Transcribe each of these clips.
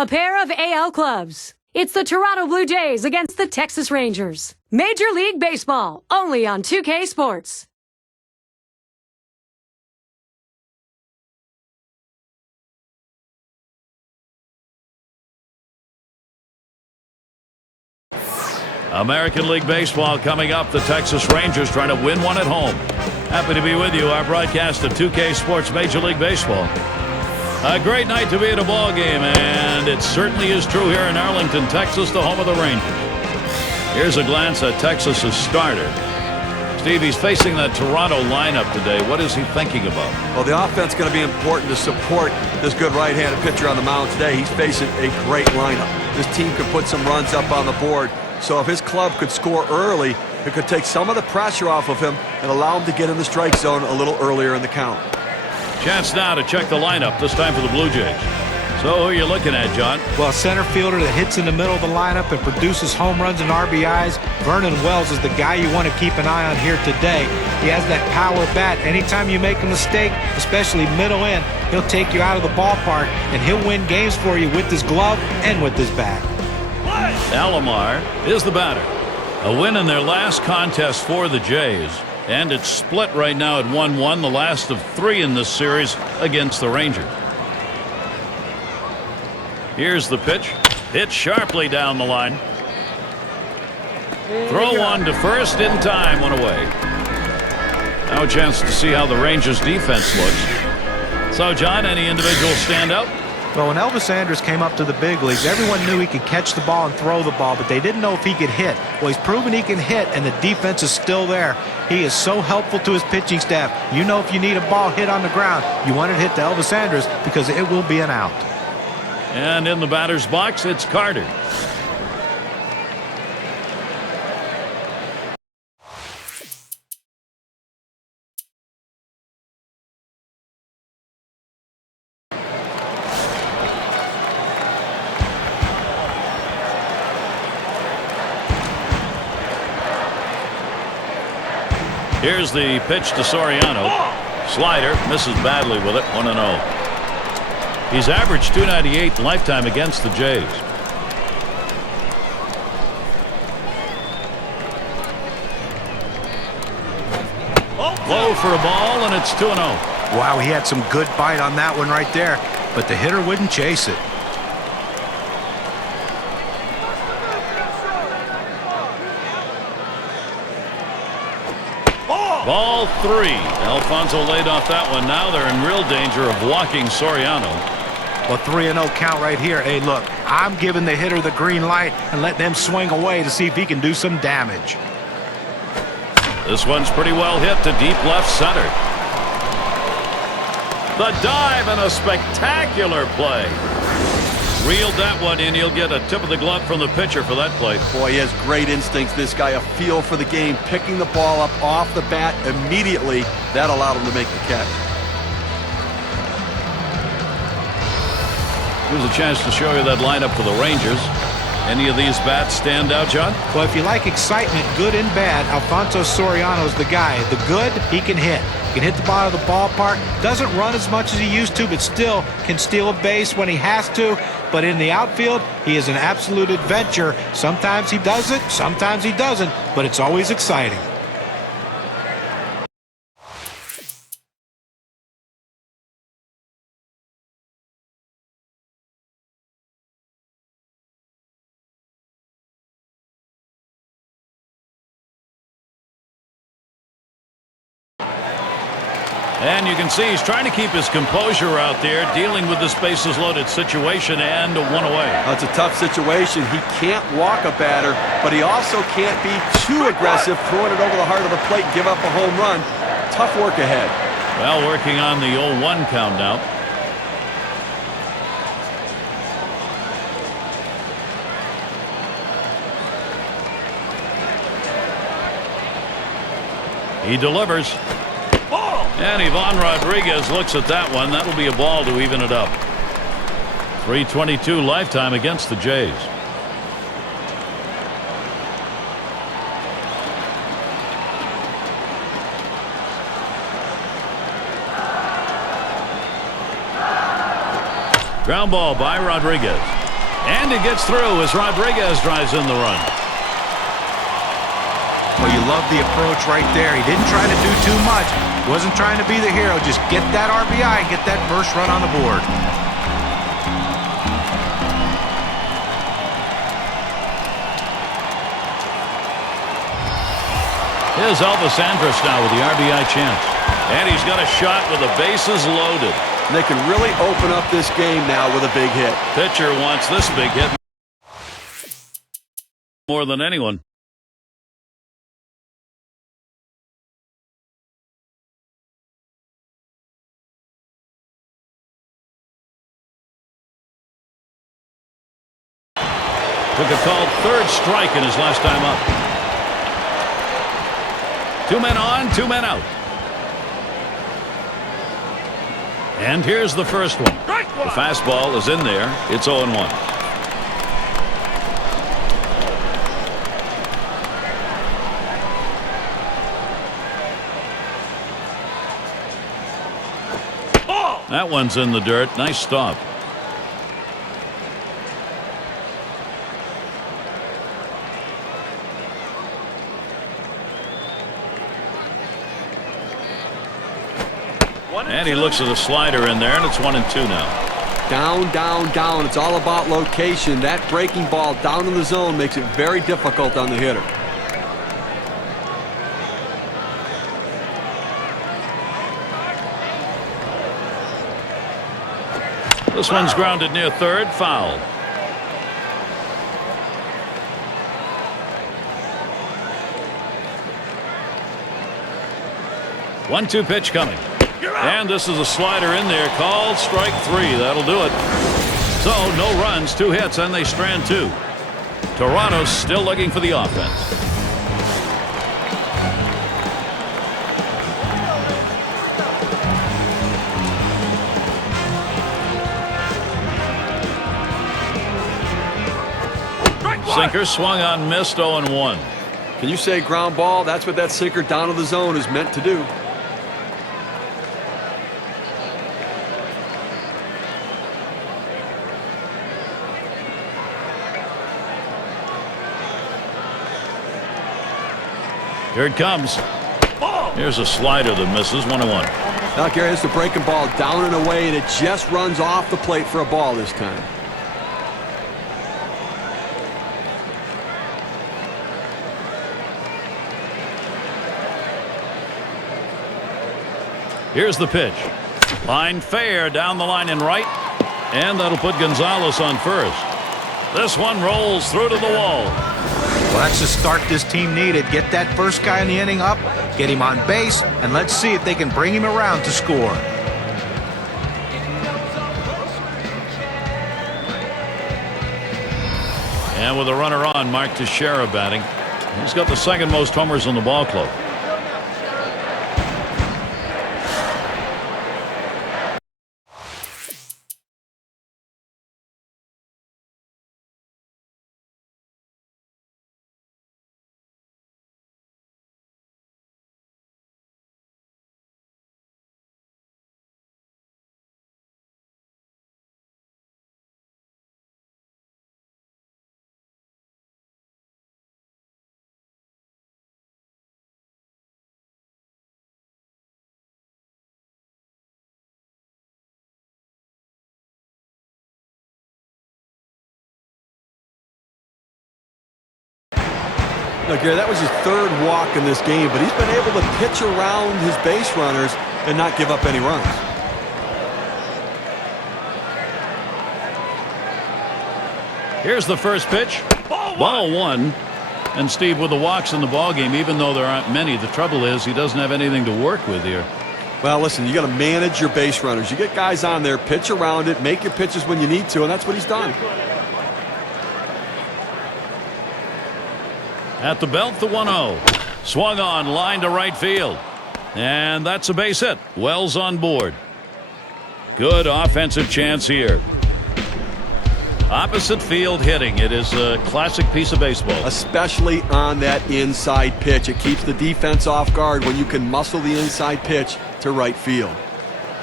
A pair of AL clubs. It's the Toronto Blue Jays against the Texas Rangers. Major League Baseball, only on 2K Sports. American League Baseball coming up. The Texas Rangers trying to win one at home. Happy to be with you. Our broadcast of 2K Sports Major League Baseball. A great night to be at a ball game, and it certainly is true here in Arlington, Texas, the home of the Rangers. Here's a glance at Texas's starter. Steve, he's facing that Toronto lineup today. What is he thinking about? Well, the offense is going to be important to support this good right-handed pitcher on the mound today. He's facing a great lineup. This team could put some runs up on the board. So if his club could score early, it could take some of the pressure off of him and allow him to get in the strike zone a little earlier in the count. Chance now to check the lineup, this time for the Blue Jays. So who are you looking at, John? Well, center fielder that hits in the middle of the lineup and produces home runs and RBIs. Vernon Wells is the guy you want to keep an eye on here today. He has that power bat. Anytime you make a mistake, especially middle in, he'll take you out of the ballpark, and he'll win games for you with his glove and with his bat. Alomar is the batter. A win in their last contest for the Jays, and it's split right now at 1-1, the last of 3 in this series against the Rangers. Here's the pitch. Hit sharply down the line. Throw one to first in time, one away. Now a chance to see how the Rangers defense looks. So, John, any individual stand out? Well, when Elvis Andrus came up to the big leagues, everyone knew he could catch the ball and throw the ball, but they didn't know if he could hit. Well, he's proven he can hit, and the defense is still there. He is so helpful to his pitching staff. You know, if you need a ball hit on the ground, you want it hit to Elvis Andrus because it will be an out. And in the batter's box, it's Carter. Here's the pitch to Soriano. Slider misses badly with it, 1-0. He's averaged .298 lifetime against the Jays. Low for a ball, and it's 2-0. Wow, he had some good bite on that one right there, but the hitter wouldn't chase it. Ball 3. Alfonso laid off that one. Now they're in real danger of walking Soriano. Well, 3-0 count right here. Hey, look, I'm giving the hitter the green light and letting him swing away to see if he can do some damage. This one's pretty well hit to deep left center. The dive and a spectacular play. Reeled that one in. He'll get a tip of the glove from the pitcher for that play. Boy, he has great instincts, this guy. A feel for the game. Picking the ball up off the bat immediately. That allowed him to make the catch. Here's a chance to show you that lineup for the Rangers. Any of these bats stand out, John? Well, if you like excitement, good and bad, Alfonso Soriano's the guy. The good, he can hit. He can hit the bottom of the ballpark. Doesn't run as much as he used to, but still can steal a base when he has to. But in the outfield, he is an absolute adventure. Sometimes he does it, sometimes he doesn't, but it's always exciting. And you can see he's trying to keep his composure out there, dealing with this bases loaded situation, and one away. That's a tough situation. He can't walk a batter, but he also can't be too aggressive, throwing it over the heart of the plate and give up a home run. Tough work ahead. Well, working on the 0-1 count now. He delivers. And Ivan Rodriguez looks at that one. That'll be a ball to even it up. 322 lifetime against the Jays. Ground ball by Rodriguez. And he gets through as Rodriguez drives in the run. Well, you love the approach right there. He didn't try to do too much. Wasn't trying to be the hero. Just get that RBI and get that first run on the board. Here's Elvis Andrus now with the RBI chance. And he's got a shot with the bases loaded. They can really open up this game now with a big hit. Pitcher wants this big hit more than anyone. Took a called third strike in his last time up. 2 men on, 2 men out. And here's the first one. The fastball is in there. It's 0-1. That one's in the dirt. Nice stop. And he looks at a slider in there, and it's 1-2 now. Down, down, down. It's all about location. That breaking ball down in the zone makes it very difficult on the hitter. This one's grounded near third, foul. One-two pitch coming. And this is a slider in there, called strike 3. That'll do it. So no runs, 2 hits, and they strand 2. Toronto's still looking for the offense. Sinker swung on, missed. 0-1. Can you say ground ball? That's what that sinker down to the zone is meant to do. Here it comes. Here's a slider that misses. 1-1. Now Gary has the breaking ball down and away, and it just runs off the plate for a ball this time. Here's the pitch. Line fair down the line in right. And that'll put Gonzalez on first. This one rolls through to the wall. Well, that's the start this team needed. Get that first guy in the inning up, get him on base, and let's see if they can bring him around to score. And with a runner on, Mark Teixeira batting. He's got the second most homers in the ball club. Now, Gary, that was his third walk in this game, but he's been able to pitch around his base runners and not give up any runs. Here's the first pitch. Ball 1. And Steve, with the walks in the ball game, even though there aren't many, the trouble is he doesn't have anything to work with here. Well, listen, you got to manage your base runners. You get guys on there, pitch around it, make your pitches when you need to, and that's what he's done. At the belt, the 1-0. Swung on, line to right field. And that's a base hit. Wells on board. Good offensive chance here. Opposite field hitting. It is a classic piece of baseball. Especially on that inside pitch. It keeps the defense off guard when you can muscle the inside pitch to right field.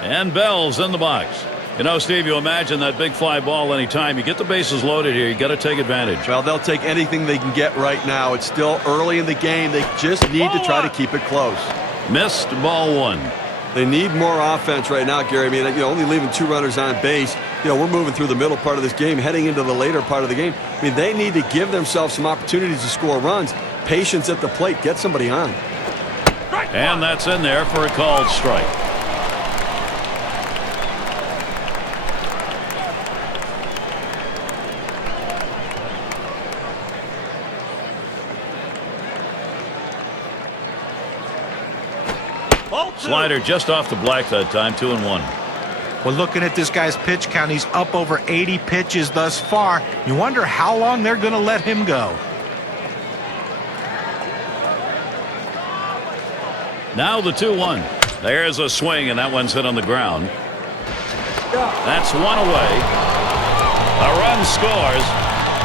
And Bell's in the box. You know, Steve, you imagine that big fly ball anytime. You get the bases loaded here, you got to take advantage. Well, they'll take anything they can get right now. It's still early in the game. They just need to try to keep it close. Missed, ball one. They need more offense right now, Gary. I mean, only leaving 2 runners on base. We're moving through the middle part of this game, heading into the later part of the game. I mean, they need to give themselves some opportunities to score runs. Patience at the plate. Get somebody on. And that's in there for a called strike. Slider just off the black that time, 2-1. Well, looking at this guy's pitch count, he's up over 80 pitches thus far. You wonder how long they're going to let him go. Now the 2-1. There's a swing, and that one's hit on the ground. That's one away. A run scores.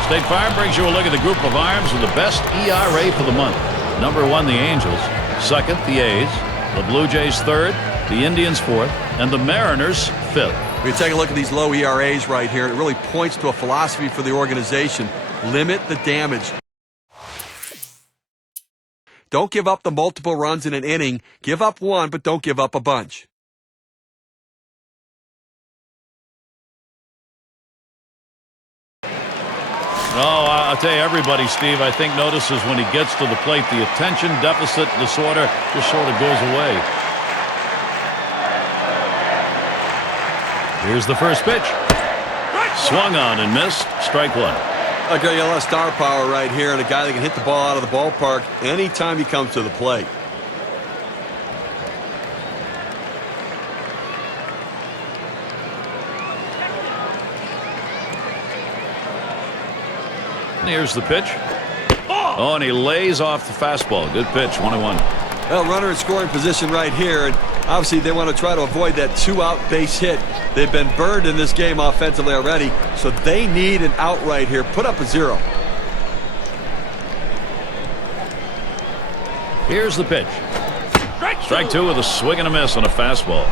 State Farm brings you a look at the group of arms with the best ERA for the month. Number 1, the Angels. Second, the A's. The Blue Jays third, the Indians fourth, and the Mariners fifth. We take a look at these low ERAs right here. It really points to a philosophy for the organization. Limit the damage. Don't give up the multiple runs in an inning. Give up one, but don't give up a bunch. Oh, I'll tell you, everybody, Steve, I think notices when he gets to the plate, the attention deficit disorder just sort of goes away. Here's the first pitch. Swung on and missed. Strike one. Okay, a lot of star power right here, and a guy that can hit the ball out of the ballpark anytime he comes to the plate. Here's the pitch. Oh, and he lays off the fastball. Good pitch, 1-1. Well, runner in scoring position right here, and obviously they want to try to avoid that 2-out base hit. They've been burned in this game offensively already, so they need an out right here. Put up a 0. Here's the pitch. Strike 2 with a swing and a miss on a fastball.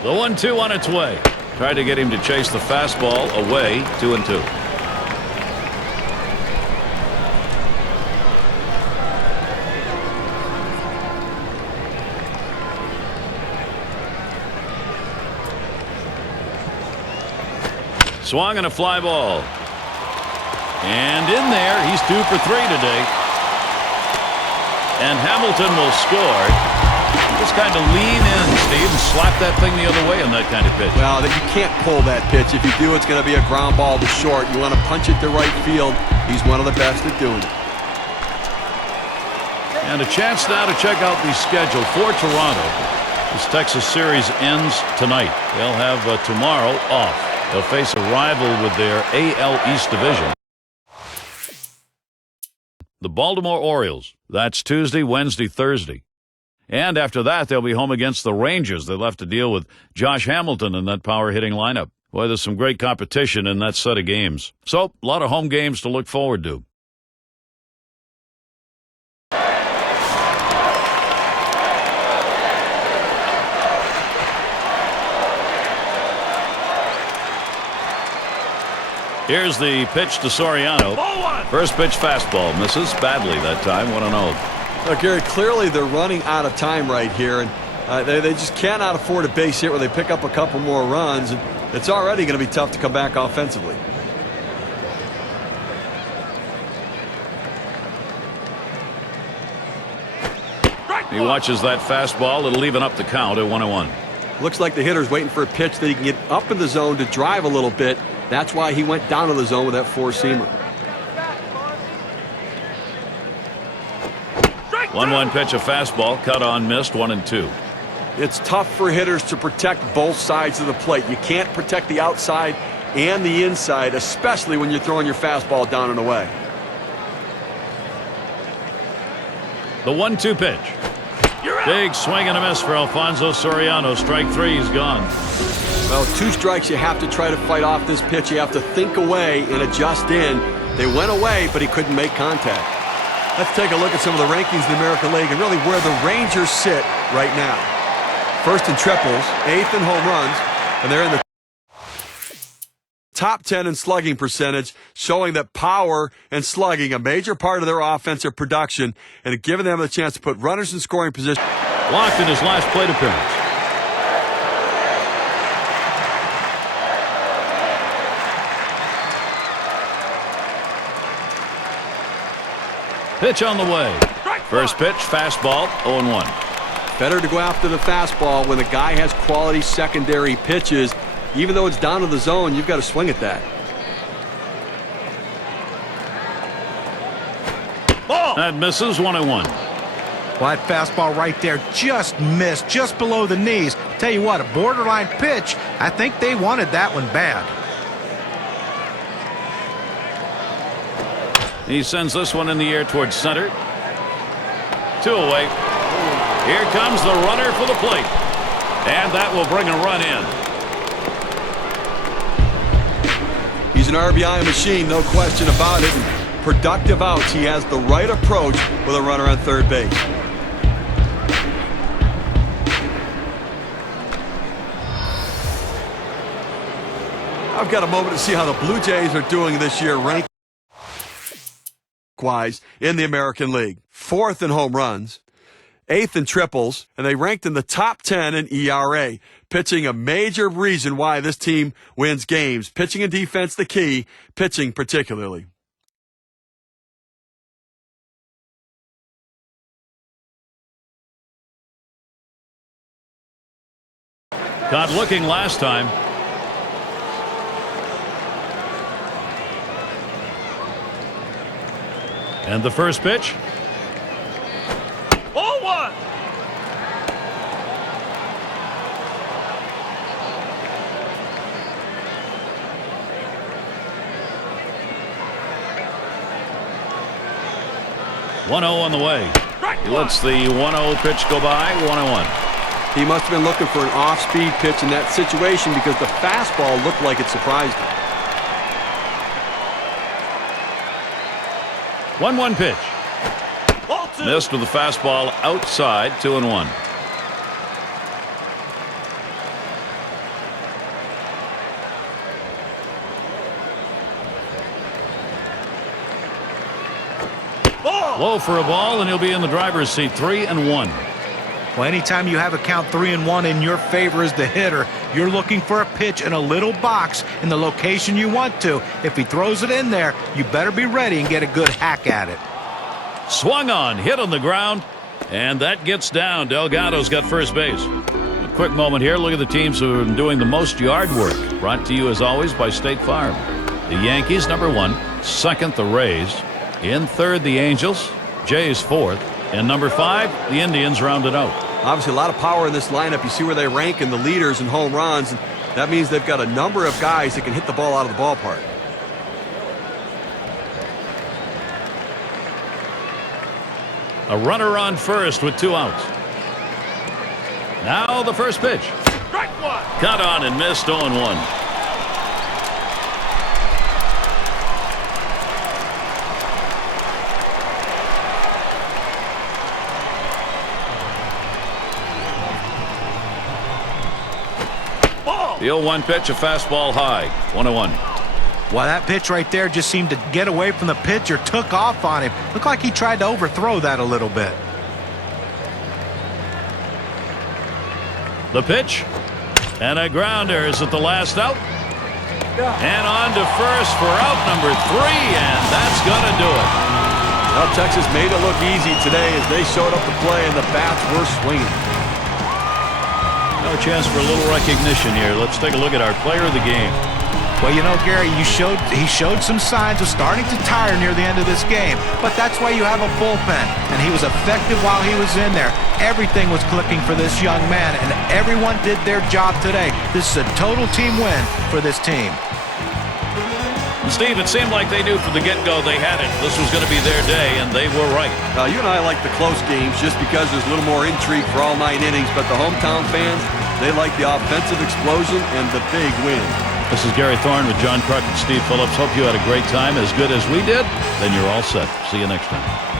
The 1-2 on its way. Tried to get him to chase the fastball away. 2-2. Swung and a fly ball. And in there, he's 2 for 3 today. And Hamilton will score. Just kind of lean in, Steve, and slap that thing the other way on that kind of pitch. Well, you can't pull that pitch. If you do, it's going to be a ground ball to short. You want to punch it to right field. He's one of the best at doing it. And a chance now to check out the schedule for Toronto. This Texas series ends tonight. They'll have tomorrow off. They'll face a rival with their AL East division, the Baltimore Orioles. That's Tuesday, Wednesday, Thursday. And after that, they'll be home against the Rangers. They'll have to deal with Josh Hamilton in that power-hitting lineup. Boy, there's some great competition in that set of games. So, a lot of home games to look forward to. Here's the pitch to Soriano. First pitch fastball. Misses badly that time. 1-0. Look, Gary, clearly they're running out of time right here, and they just cannot afford a base hit where they pick up a couple more runs. And it's already going to be tough to come back offensively. He watches that fastball. It'll even up the count at 1-1. Looks like the hitter's waiting for a pitch that he can get up in the zone to drive a little bit. That's why he went down to the zone with that four-seamer. 1-1 pitch, a fastball, cut on, missed, 1-2. It's tough for hitters to protect both sides of the plate. You can't protect the outside and the inside, especially when you're throwing your fastball down and away. The 1-2 pitch. Big swing and a miss for Alfonso Soriano. Strike 3, he's gone. Well, 2 strikes, you have to try to fight off this pitch. You have to think away and adjust in. They went away, but he couldn't make contact. Let's take a look at some of the rankings in the American League and really where the Rangers sit right now. First in triples, 8th in home runs, and they're in the top 10 in slugging percentage, showing that power and slugging, a major part of their offensive production, and giving them the chance to put runners in scoring position. Walked in his last plate appearance. Pitch on the way. First pitch, fastball, 0-1. Better to go after the fastball when the guy has quality secondary pitches. Even though it's down to the zone, you've got to swing at that. Ball. That misses, 1-1. Well, that fastball right there just missed, just below the knees. Tell you what, a borderline pitch. I think they wanted that one bad. He sends this one in the air towards center. 2 away. Here comes the runner for the plate. And that will bring a run in. He's an RBI machine, no question about it. And productive outs. He has the right approach with a runner on third base. I've got a moment to see how the Blue Jays are doing this year rank-wise in the American League. 4th in home runs, 8th in triples, and they ranked in the top 10 in ERA. Pitching a major reason why this team wins games. Pitching and defense the key, pitching particularly. Got looking last time. And the first pitch. 0-1. On the way. He lets the 1-0 pitch go by. 1-1. He must have been looking for an off-speed pitch in that situation because the fastball looked like it surprised him. 1-1 pitch. Missed with the fastball outside. 2-1. Low for a ball, and he'll be in the driver's seat. 3-1. Well, anytime you have a count 3-1 in your favor as the hitter, you're looking for a pitch in a little box in the location you want to. If he throws it in there, you better be ready and get a good hack at it. Swung on, hit on the ground, and that gets down. Delgado's got first base. A quick moment here. Look at the teams who have been doing the most yard work. Brought to you, as always, by State Farm. The Yankees, number 1. Second, the Rays. In third, the Angels. Jays, 4th. And number 5, the Indians rounded out. Obviously, a lot of power in this lineup. You see where they rank in the leaders in home runs. And that means they've got a number of guys that can hit the ball out of the ballpark. A runner on first with 2 outs. Now the first pitch. Cut on and missed. 0-1. The 0-1 pitch, a fastball high. 1-1. Well, that pitch right there just seemed to get away from the pitcher, took off on him. Looked like he tried to overthrow that a little bit. The pitch. And a grounder. Is it the last out? And on to first for out number 3, and that's going to do it. Well, Texas made it look easy today as they showed up to play and the bats were swinging. No chance for a little recognition here. Let's take a look at our player of the game. Well, you know, Gary, he showed some signs of starting to tire near the end of this game, but that's why you have a bullpen, and he was effective while he was in there. Everything was clicking for this young man, and everyone did their job today. This is a total team win for this team. And Steve, it seemed like they knew from the get-go they had it. This was going to be their day, and they were right. You and I like the close games just because there's a little more intrigue for all 9 innings, but the hometown fans, They like the offensive explosion and the big win. This is Gary Thorne with John Kruk and Steve Phillips. Hope you had a great time, as good as we did. Then you're all set. See you next time.